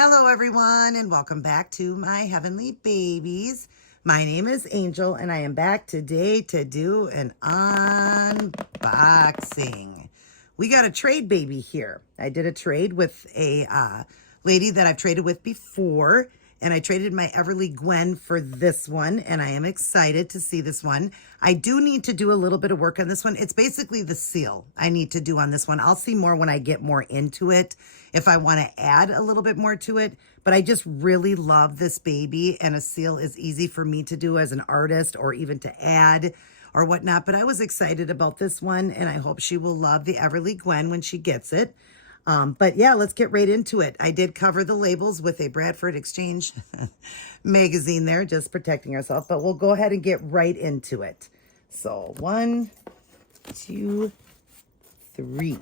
Hello, everyone, and welcome back to my heavenly babies. My name is Angel, and I am back today to do an unboxing. We got a trade baby here. I did a trade with a lady that I've traded with before, and I traded my Everly Gwen for this one, and I am excited to see this one. I do need to do a little bit of work on this one. It's basically the seal I need to do on this one. I'll see more when I get more into it if I want to add a little bit more to it, but I just really love this baby, and a seal is easy for me to do as an artist or even to add or whatnot, but I was excited about this one, and I hope she will love the Everly Gwen when she gets it. But yeah, let's get right into it. I did cover the labels with a Bradford Exchange magazine there, just protecting ourselves, but we'll go ahead and get right into it. So 1, 2, 3.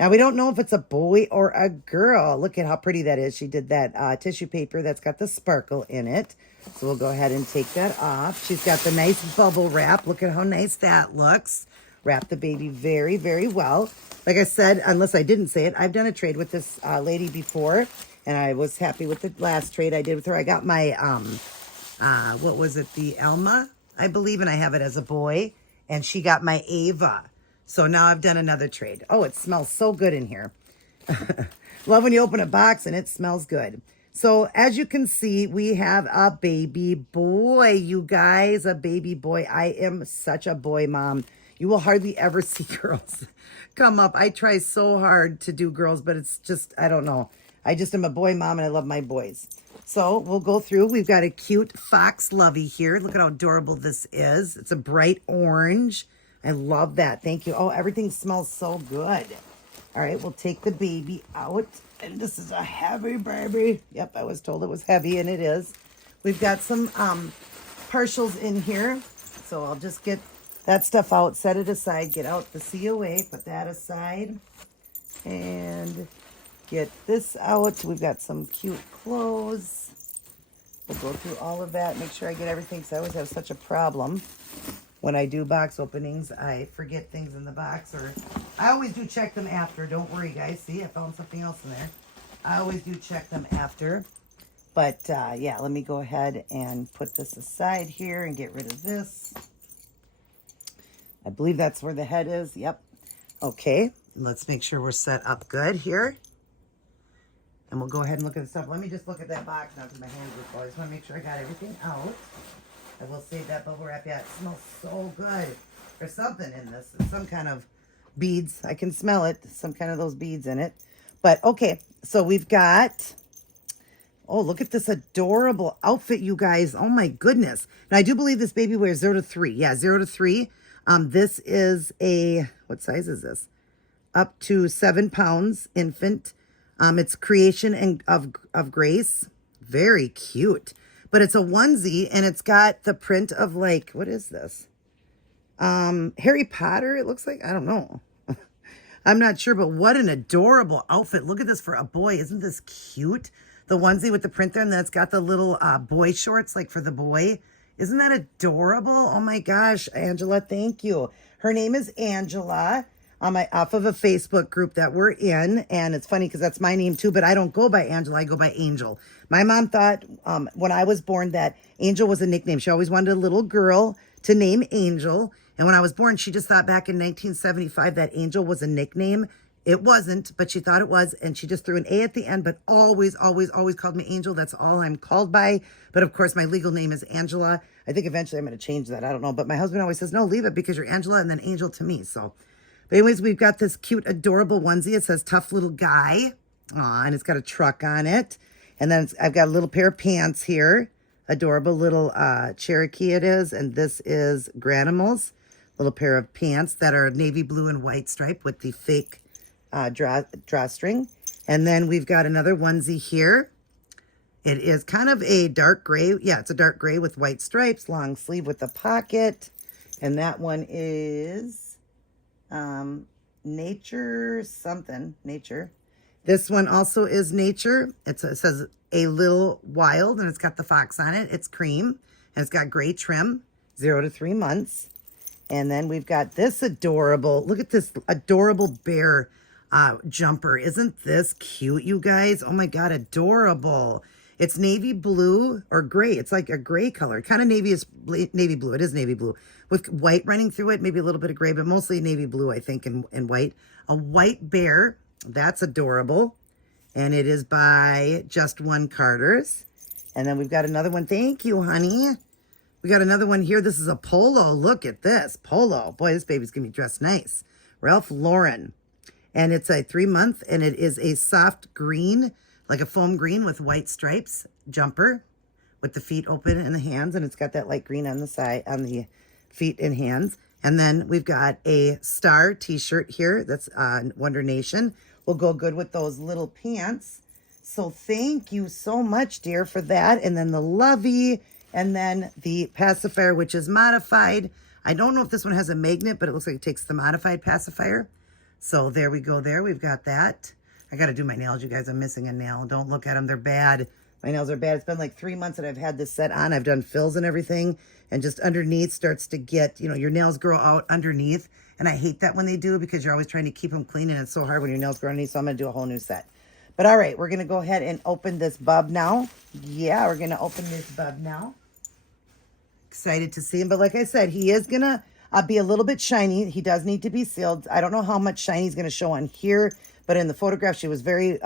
Now, we don't know if it's a boy or a girl. Look at how pretty that is. She did that tissue paper that's got the sparkle in it. So we'll go ahead and take that off. She's got the nice bubble wrap. Look at how nice that looks. Wrap the baby very, very well. Like I said, unless I didn't say it, I've done a trade with this lady before, and I was happy with the last trade I did with her. I got my, what was it, the Elma, I believe, and I have it as a boy, and she got my Ava. So now I've done another trade. Oh, it smells so good in here. Love when you open a box and it smells good. So as you can see, we have a baby boy, you guys, a baby boy. I am such a boy mom. You will hardly ever see girls come up. I try so hard to do girls, but it's just, I don't know. I just am a boy mom and I love my boys. So we'll go through. We've got a cute fox lovey here. Look at how adorable this is. It's a bright orange. I love that. Thank you. Oh, everything smells so good. All right, we'll take the baby out. And this is a heavy baby. Yep, I was told it was heavy, and it is. We've got some partials in here. So I'll just get that stuff out, set it aside, get out the COA, put that aside, and get this out. We've got some cute clothes. We'll go through all of that, make sure I get everything, because I always have such a problem. When I do box openings, I forget things in the box, or I always do check them after. Don't worry, guys. See, I found something else in there. I always do check them after. But, yeah, let me go ahead and put this aside here and get rid of this. I believe that's where the head is. Yep. Okay, let's make sure we're set up good here. And we'll go ahead and look at the stuff. Let me just look at that box now because my hands are full. I just want to make sure I got everything out. I will save that bubble wrap. Yeah, it smells so good. There's something in this. It's some kind of beads. I can smell it. Some kind of those beads in it. But, okay, so we've got... Oh, look at this adorable outfit, you guys. Oh, my goodness. Now, I do believe this baby wears 0 to 3. Yeah, 0 to 3. This is a... What size is this? Up to 7 pounds infant. It's Creation of Grace. Very cute. But it's a onesie, and it's got the print of, like, what is this? Harry Potter, it looks like. I don't know. I'm not sure, but what an adorable outfit. Look at this for a boy. Isn't this cute? The onesie with the print there, and that's got the little boy shorts, like for the boy. Isn't that adorable? Oh, my gosh. Angela, thank you. Her name is Angela. Off of a Facebook group that we're in, and it's funny because that's my name too, but I don't go by Angela, I go by Angel. My mom thought when I was born that Angel was a nickname. She always wanted a little girl to name Angel, and when I was born, she just thought back in 1975 that Angel was a nickname. It wasn't, but she thought it was, and she just threw an A at the end, but always, always, always called me Angel. That's all I'm called by, but of course, my legal name is Angela. I think eventually I'm going to change that. I don't know, but my husband always says, no, leave it because you're Angela and then Angel to me, so... But anyways, we've got this cute, adorable onesie. It says tough little guy. Aw, and it's got a truck on it. And then I've got a little pair of pants here. Adorable little Cherokee it is. And this is Granimals. Little pair of pants that are navy blue and white stripe with the fake drawstring. And then we've got another onesie here. It is kind of a dark gray. Yeah, it's a dark gray with white stripes. Long sleeve with a pocket. And that one is... Nature something. Nature. This one also is Nature. It says a little wild, and it's got the fox on it. It's cream, and it's got gray trim, 0 to 3 months. And then we've got this adorable, look at this adorable bear jumper. Isn't this cute, you guys? Oh my God, adorable. It's navy blue or gray. It's like a gray color. Kind of navy blue. It is navy blue with white running through it. Maybe a little bit of gray, but mostly navy blue, I think, and white. A white bear. That's adorable. And it is by Just One Carter's. And then we've got another one. Thank you, honey. We got another one here. This is a polo. Look at this. Polo. Boy, this baby's going to be dressed nice. Ralph Lauren. And it's a 3-month, and it is a soft green, like a foam green with white stripes jumper with the feet open and the hands. And it's got that light green on the side, on the feet and hands. And then we've got a star t-shirt here. That's Wonder Nation. Will go good with those little pants. So thank you so much, dear, for that. And then the Lovey, and then the pacifier, which is modified. I don't know if this one has a magnet, but it looks like it takes the modified pacifier. So there we go there. We've got that. I got to do my nails, you guys. I'm missing a nail. Don't look at them. They're bad. My nails are bad. It's been like 3 months that I've had this set on. I've done fills and everything. And just underneath starts to get, you know, your nails grow out underneath. And I hate that when they do because you're always trying to keep them clean. And it's so hard when your nails grow underneath. So I'm going to do a whole new set. But all right, we're going to go ahead and open this bub now. Yeah, we're going to open this bub now. Excited to see him. But like I said, he is going to be a little bit shiny. He does need to be sealed. I don't know how much shiny he's going to show on here. But in the photograph, she was very,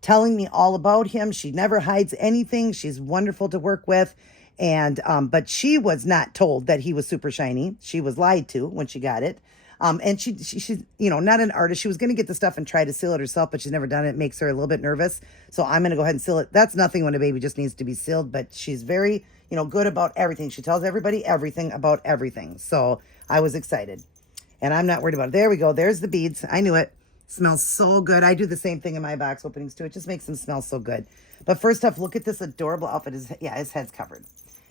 telling me all about him. She never hides anything. She's wonderful to work with. And, but she was not told that he was super shiny. She was lied to when she got it. And she's, not an artist. She was going to get the stuff and try to seal it herself, but she's never done it. It makes her a little bit nervous. So I'm going to go ahead and seal it. That's nothing when a baby just needs to be sealed, but she's very, good about everything. She tells everybody everything about everything. So I was excited and I'm not worried about it. There we go. There's the beads. I knew it. Smells so good. I do the same thing in my box openings too. It just makes them smell so good. But first off, look at this adorable outfit. His head's covered.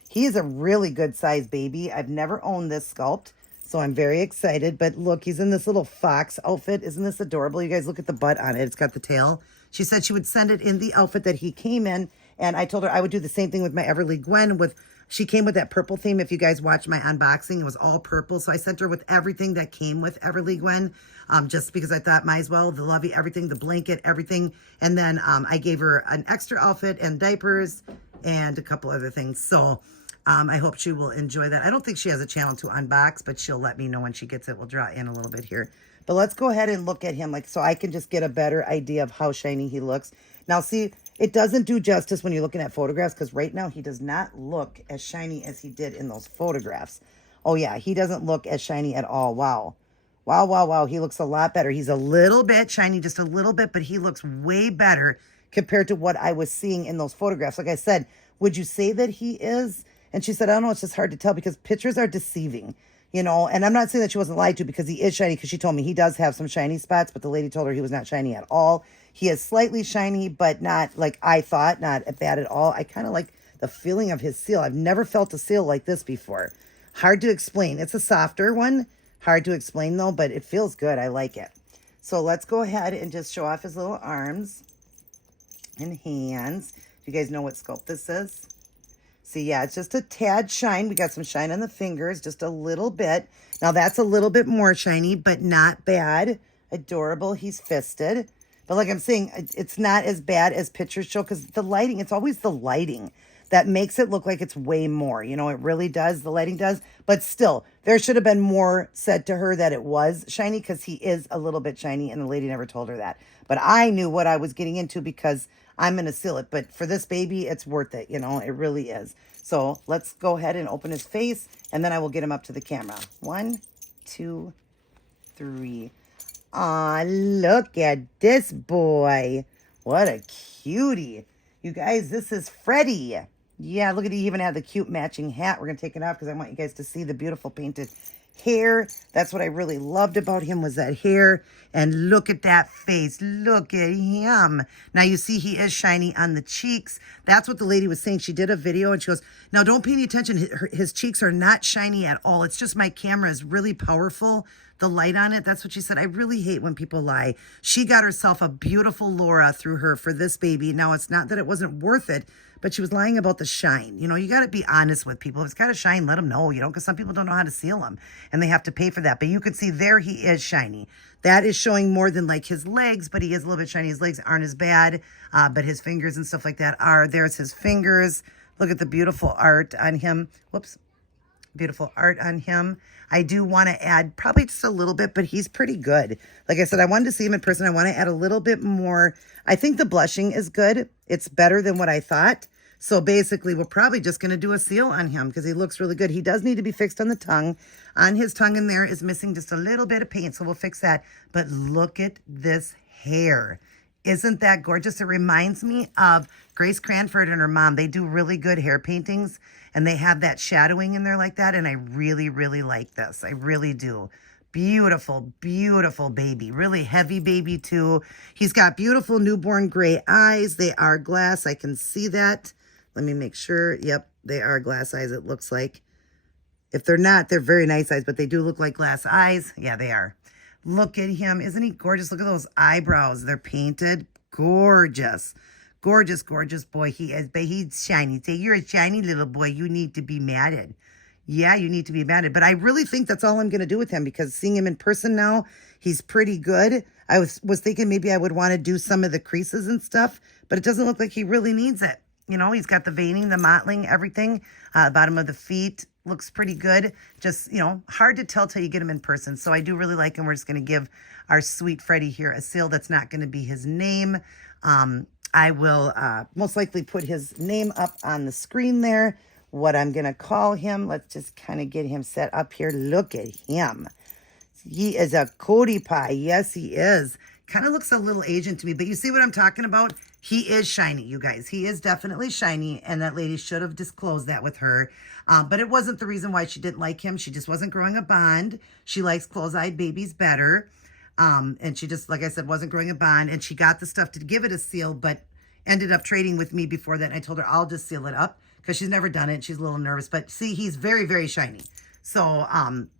He is a really good size baby. I've never owned this sculpt, so I'm very excited. But look, he's in this little fox outfit. Isn't this adorable? You guys look at the butt on it. It's got the tail. She said she would send it in the outfit that he came in. And I told her I would do the same thing with my Everly Gwen. She came with that purple theme. If you guys watched my unboxing, it was all purple. So I sent her with everything that came with Everly Gwen, just because I thought might as well. The lovey, everything, the blanket, everything. And then I gave her an extra outfit and diapers and a couple other things. So I hope she will enjoy that. I don't think she has a channel to unbox, but she'll let me know when she gets it. We'll draw in a little bit here. But let's go ahead and look at him so I can just get a better idea of how shiny he looks. Now, see, it doesn't do justice when you're looking at photographs because right now he does not look as shiny as he did in those photographs. Oh, yeah, he doesn't look as shiny at all. Wow. Wow, wow, wow. He looks a lot better. He's a little bit shiny, just a little bit, but he looks way better compared to what I was seeing in those photographs. Like I said, would you say that he is? And she said, I don't know, it's just hard to tell because pictures are deceiving, and I'm not saying that she wasn't lied to because he is shiny because she told me he does have some shiny spots, but the lady told her he was not shiny at all. He is slightly shiny, but not like I thought, not bad at all. I kind of like the feeling of his seal. I've never felt a seal like this before. Hard to explain. It's a softer one. Hard to explain though, but it feels good. I like it. So let's go ahead and just show off his little arms and hands. You guys know what sculpt this is? See, yeah, it's just a tad shine. We got some shine on the fingers, just a little bit. Now, that's a little bit more shiny, but not bad. Adorable. He's fisted. But like I'm saying, it's not as bad as pictures show because the lighting, it's always the lighting that makes it look like it's way more. It really does. The lighting does. But still, there should have been more said to her that it was shiny because he is a little bit shiny and the lady never told her that. But I knew what I was getting into because I'm going to seal it. But for this baby, it's worth it. It really is. So let's go ahead and open his face and then I will get him up to the camera. 1, 2, 3. Aw, look at this boy. What a cutie. You guys, this is Freddie. Yeah, look at he even had the cute matching hat. We're going to take it off because I want you guys to see the beautiful painted hair. That's what I really loved about him was that hair. And look at that face. Look at him. Now you see he is shiny on the cheeks. That's what the lady was saying. She did a video and she goes, now don't pay any attention. His cheeks are not shiny at all. It's just my camera is really powerful. The light on it. That's what she said. I really hate when people lie. She got herself a beautiful Laura through her for this baby. Now, it's not that it wasn't worth it, but she was lying about the shine. You know, you got to be honest with people. If it's got a shine, let them know, you know, because some people don't know how to seal them and they have to pay for that. But you can see there he is shiny. That is showing more than like his legs, but he is a little bit shiny. His legs aren't as bad, but his fingers and stuff like that are. There's his fingers. Look at the beautiful art on him. Whoops. Beautiful art on him. I do want to add probably just a little bit, but he's pretty good. Like I said, I wanted to see him in person. I want to add a little bit more. I think the blushing is good. It's better than what I thought. So basically, we're probably just going to do a seal on him because he looks really good. He does need to be fixed on the tongue. On his tongue in there is missing just a little bit of paint, so we'll fix that. But look at this hair. Isn't that gorgeous? It reminds me of Grace Cranford and her mom. They do really good hair paintings, and they have that shadowing in there like that, and I really, really like this. I really do. Beautiful, beautiful baby. Really heavy baby, too. He's got beautiful newborn gray eyes. They are glass. I can see that. Let me make sure. Yep, they are glass eyes, it looks like. If they're not, they're very nice eyes, but they do look like glass eyes. Yeah, they are. Look at him. Isn't he gorgeous? Look at those eyebrows. They're painted. Gorgeous. Gorgeous, gorgeous boy. He is, but he's shiny. Say, you're a shiny little boy. You need to be matted. Yeah, you need to be matted. But I really think that's all I'm going to do with him because seeing him in person now, he's pretty good. I was thinking maybe I would want to do some of the creases and stuff, but it doesn't look like he really needs it. You know, he's got the veining, the mottling, everything. Bottom of the feet looks pretty good. Just, you know, hard to tell till you get him in person. So I do really like him. We're just going to give our sweet Freddie here a seal that's not going to be his name. I will most likely put his name up on the screen there. What I'm going to call him. Let's just kind of get him set up here. Look at him. He is a Cody Pie. Yes, he is. Kind of looks a little Asian to me, but you see what I'm talking about? He is shiny, you guys. He is definitely shiny, and that lady should have disclosed that with her. But it wasn't the reason why she didn't like him. She just wasn't growing a bond. She likes close-eyed babies better. And she just, like I said, wasn't growing a bond. And she got the stuff to give it a seal, but ended up trading with me before that. And I told her, I'll just seal it up because she's never done it. She's a little nervous. But see, he's very, very shiny. So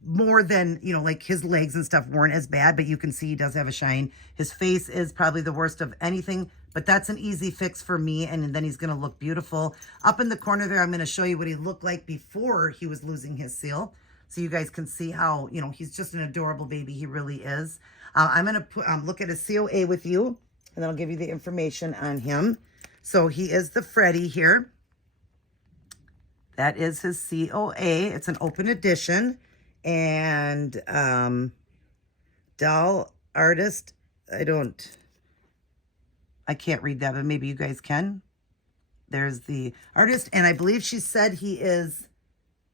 more than, you know, like his legs and stuff weren't as bad, but you can see he does have a shine. His face is probably the worst of anything, but that's an easy fix for me. And then he's going to look beautiful. Up in the corner there, I'm going to show you what he looked like before he was losing his seal. So you guys can see how, you know, he's just an adorable baby. He really is. I'm going to look at a COA with you, and then I'll give you the information on him. So he is the Freddie here. That is his COA. It's an open edition. And doll artist, I can't read that, but maybe you guys can. There's the artist. And I believe she said he is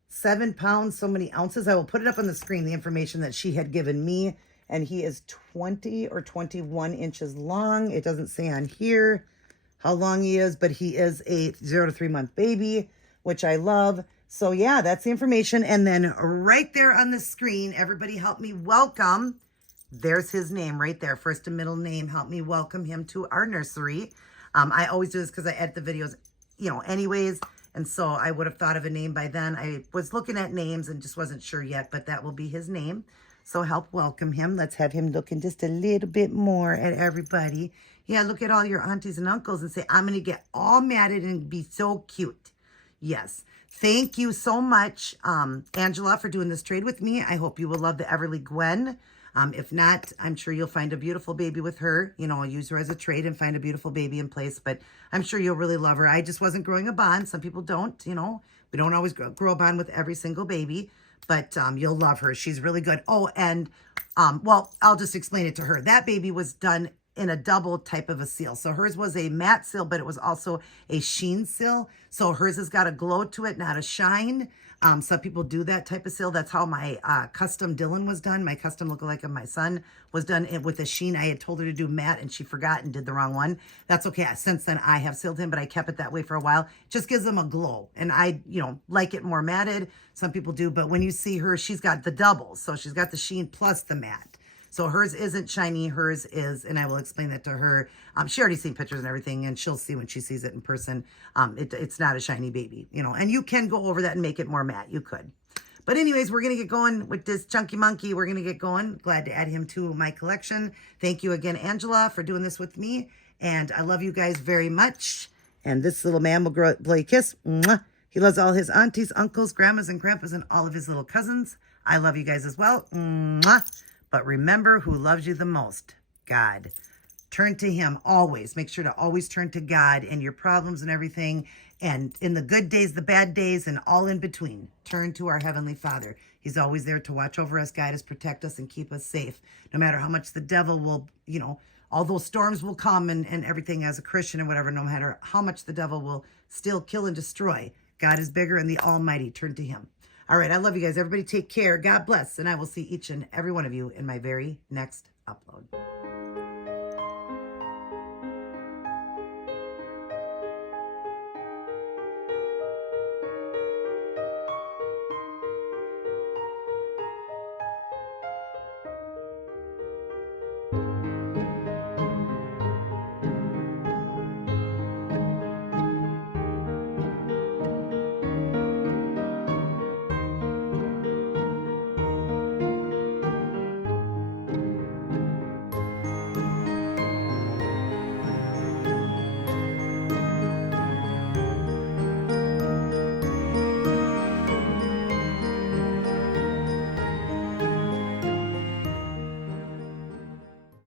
7 pounds, so many ounces. I will put it up on the screen, the information that she had given me. And he is 20 or 21 inches long. It doesn't say on here how long he is, but he is a 0 to 3 month baby, which I love. So yeah, that's the information. And then right there on the screen, everybody help me welcome. There's his name right there. First and middle name. Help me welcome him to our nursery. I always do this because I edit the videos, you know, anyways. And so I would have thought of a name by then. I was looking at names and just wasn't sure yet, but that will be his name. So help welcome him. Let's have him looking just a little bit more at everybody. Yeah, look at all your aunties and uncles and say, I'm going to get all matted and be so cute. Yes. Thank you so much, Angela, for doing this trade with me. I hope you will love the Everly Gwen. If not, I'm sure you'll find a beautiful baby with her. You know, I'll use her as a trade and find a beautiful baby in place, but I'm sure you'll really love her. I just wasn't growing a bond. Some people don't, you know. We don't always grow a bond with every single baby, but you'll love her. She's really good. Oh, and, well, I'll just explain it to her. That baby was done in a double type of a seal. So hers was a matte seal, but it was also a sheen seal. So hers has got a glow to it, not a shine. Some people do that type of seal. That's how my custom Dylan was done. My custom lookalike of my son was done with a sheen. I had told her to do matte and she forgot and did the wrong one. That's okay. Since then I have sealed him, but I kept it that way for a while. It just gives them a glow. And I, you know, like it more matted. Some people do, but when you see her, she's got the double. So she's got the sheen plus the matte. So hers isn't shiny, hers is, and I will explain that to her. She already seen pictures and everything, and she'll see when she sees it in person. It's not a shiny baby, you know, and you can go over that and make it more matte. You could. But anyways, we're going to get going with this chunky monkey. We're going to get going. Glad to add him to my collection. Thank you again, Angela, for doing this with me. And I love you guys very much. And this little man will blow you a kiss. Mwah. He loves all his aunties, uncles, grandmas, and grandpas, and all of his little cousins. I love you guys as well. Mwah. But remember who loves you the most. God. Turn to him always. Make sure to always turn to God in your problems and everything. And in the good days, the bad days, and all in between. Turn to our Heavenly Father. He's always there to watch over us, guide us, protect us, and keep us safe. No matter how much the devil will, all those storms will come and everything as a Christian and whatever, no matter how much the devil will still kill and destroy. God is bigger and the Almighty. Turn to him. All right, I love you guys. Everybody take care. God bless. And I will see each and every one of you in my very next upload.